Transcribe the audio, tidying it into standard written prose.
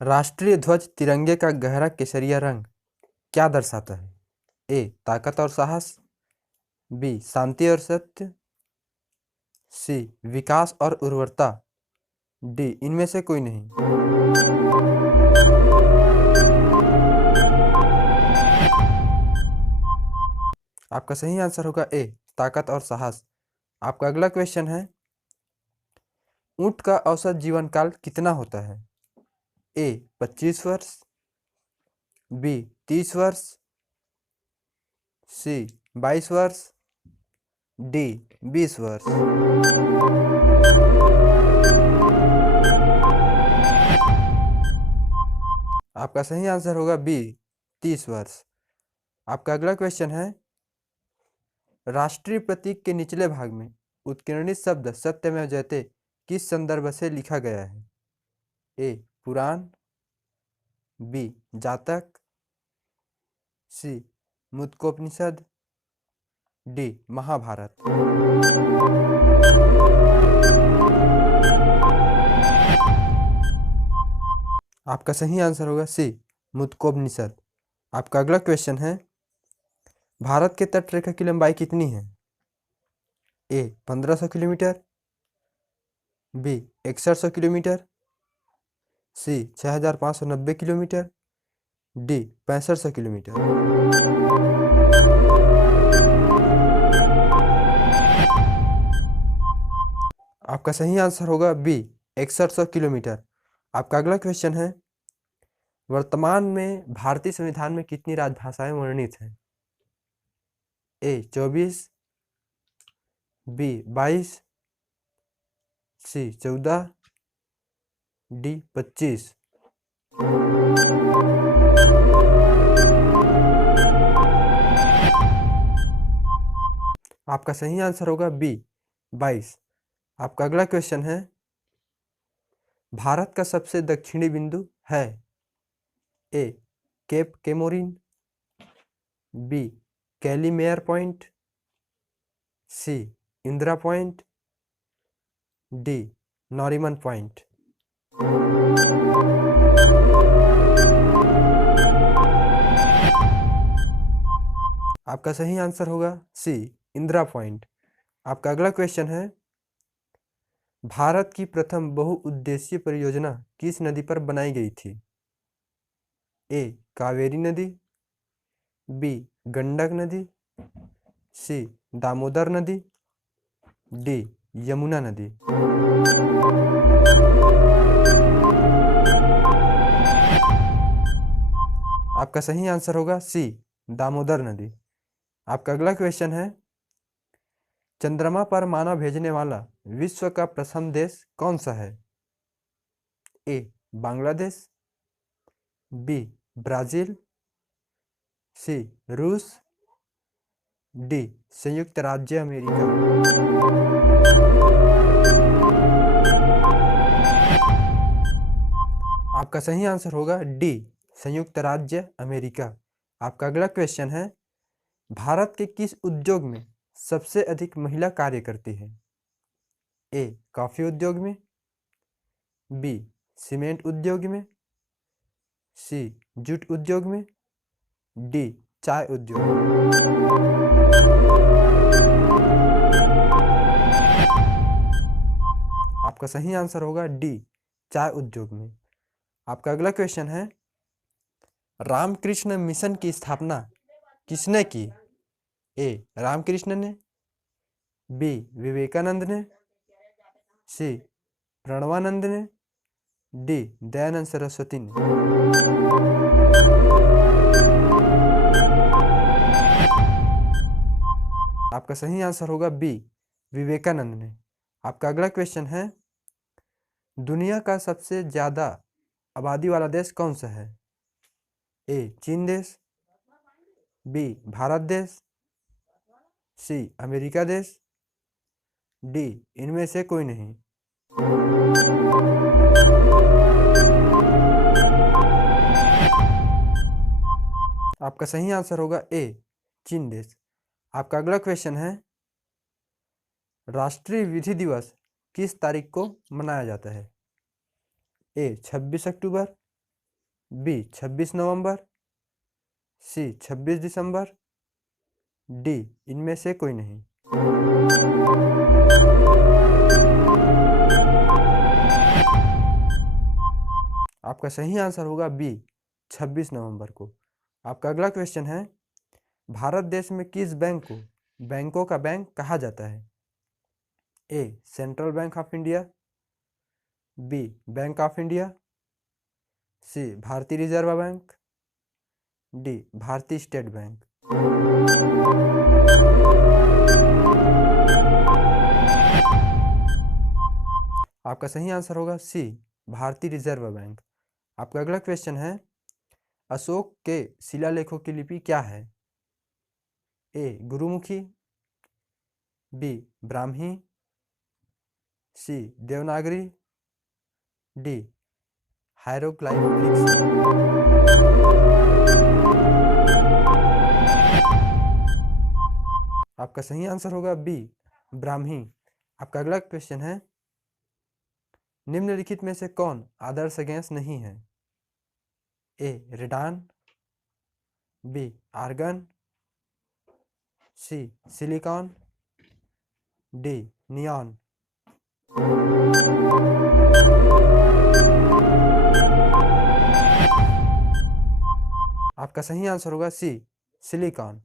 राष्ट्रीय ध्वज तिरंगे का गहरा केसरिया रंग क्या दर्शाता है? ए. ताकत और साहस, बी. शांति और सत्य, सी. विकास और उर्वरता, डी. इनमें से कोई नहीं। आपका सही आंसर होगा ए. ताकत और साहस। आपका अगला क्वेश्चन है, ऊंट का औसत जीवन काल कितना होता है? ए. 25 वर्ष, बी. 30 वर्ष, सी. 22 वर्ष, डी. 20 वर्ष। आपका सही आंसर होगा बी. 30 वर्ष। आपका अगला क्वेश्चन है, राष्ट्रीय प्रतीक के निचले भाग में उत्कीर्णित शब्द सत्यमेव जयते किस संदर्भ से लिखा गया है? ए. पुराण, बी. जातक, सी. मुद्गोपनिषद, डी. महाभारत। आपका सही आंसर होगा सी. मुद्गोपनिषद। आपका अगला क्वेश्चन है, भारत के तट रेखा की लंबाई कितनी है? ए. 1500 किलोमीटर, बी. 6100 किलोमीटर, सी. 6590 किलोमीटर, डी. 6500 किलोमीटर। आपका सही आंसर होगा बी. 6100 किलोमीटर। आपका अगला क्वेश्चन है, वर्तमान में भारतीय संविधान में कितनी राजभाषाएं वर्णित हैं? ए. 24, बी. 22, सी. 14, डी. 25। आपका सही आंसर होगा बी. 22। आपका अगला क्वेश्चन है, भारत का सबसे दक्षिणी बिंदु है? A. Cape Comorin, B. Calimere Point, C. Indira Point, D. Nariman Point. आपका सही आंसर होगा सी. इंदिरा पॉइंट। आपका अगला क्वेश्चन है, भारत की प्रथम बहुउद्देशीय परियोजना किस नदी पर बनाई गई थी? ए. कावेरी नदी, बी. गंडक नदी, सी. दामोदर नदी, डी. यमुना नदी। आपका सही आंसर होगा सी. दामोदर नदी। आपका अगला क्वेश्चन है, चंद्रमा पर मानव भेजने वाला विश्व का प्रथम देश कौन सा है? ए. बांग्लादेश, बी. ब्राजील, सी. रूस, डी. संयुक्त राज्य अमेरिका। आपका सही आंसर होगा डी. संयुक्त राज्य अमेरिका। आपका अगला क्वेश्चन है, भारत के किस उद्योग में सबसे अधिक महिला कार्य करती है? ए. कॉफी उद्योग में, बी. सीमेंट उद्योग में, सी. जूट उद्योग में, डी. चाय उद्योग में। आपका सही आंसर होगा डी. चाय उद्योग में। आपका अगला क्वेश्चन है, रामकृष्ण मिशन की स्थापना किसने की? ए. रामकृष्ण ने, बी. विवेकानंद ने, सी. प्रणवानंद ने, डी. दयानंद सरस्वती ने। आपका सही आंसर होगा बी. विवेकानंद ने। आपका अगला क्वेश्चन है, दुनिया का सबसे ज्यादा आबादी वाला देश कौन सा है? ए. चीन देश, बी. भारत देश, सी. अमेरिका देश, डी. इनमें से कोई नहीं। आपका सही आंसर होगा ए. चीन देश। आपका अगला क्वेश्चन है, राष्ट्रीय विधि दिवस किस तारीख को मनाया जाता है? ए. 26 अक्टूबर, बी 26 नवंबर, सी 26 दिसंबर, डी इनमें से कोई नहीं। आपका सही आंसर होगा बी 26 नवंबर को। आपका अगला क्वेश्चन है, भारत देश में किस बैंक को बैंकों का बैंक कहा जाता है? A Central Bank of India, B Bank of India, C Bharatiya Reserve Bank, D Bharatiya State Bank. आपका सही आंसर होगा सी भारतीय रिजर्व बैंक। आपका अगला क्वेश्चन है, अशोक के शिलालेखों की लिपि क्या है? ए गुरुमुखी, बी ब्राह्मी, सी देवनागरी, डी हायरोग्लाइफिक्स। आपका सही आंसर होगा बी ब्राह्मी। आपका अगला क्वेश्चन है, निम्नलिखित में से कौन आदर्श गैस नहीं है? ए रेडान, बी आर्गन, सी सिलिकॉन, डी नियॉन। आपका सही आंसर होगा सी सिलिकॉन।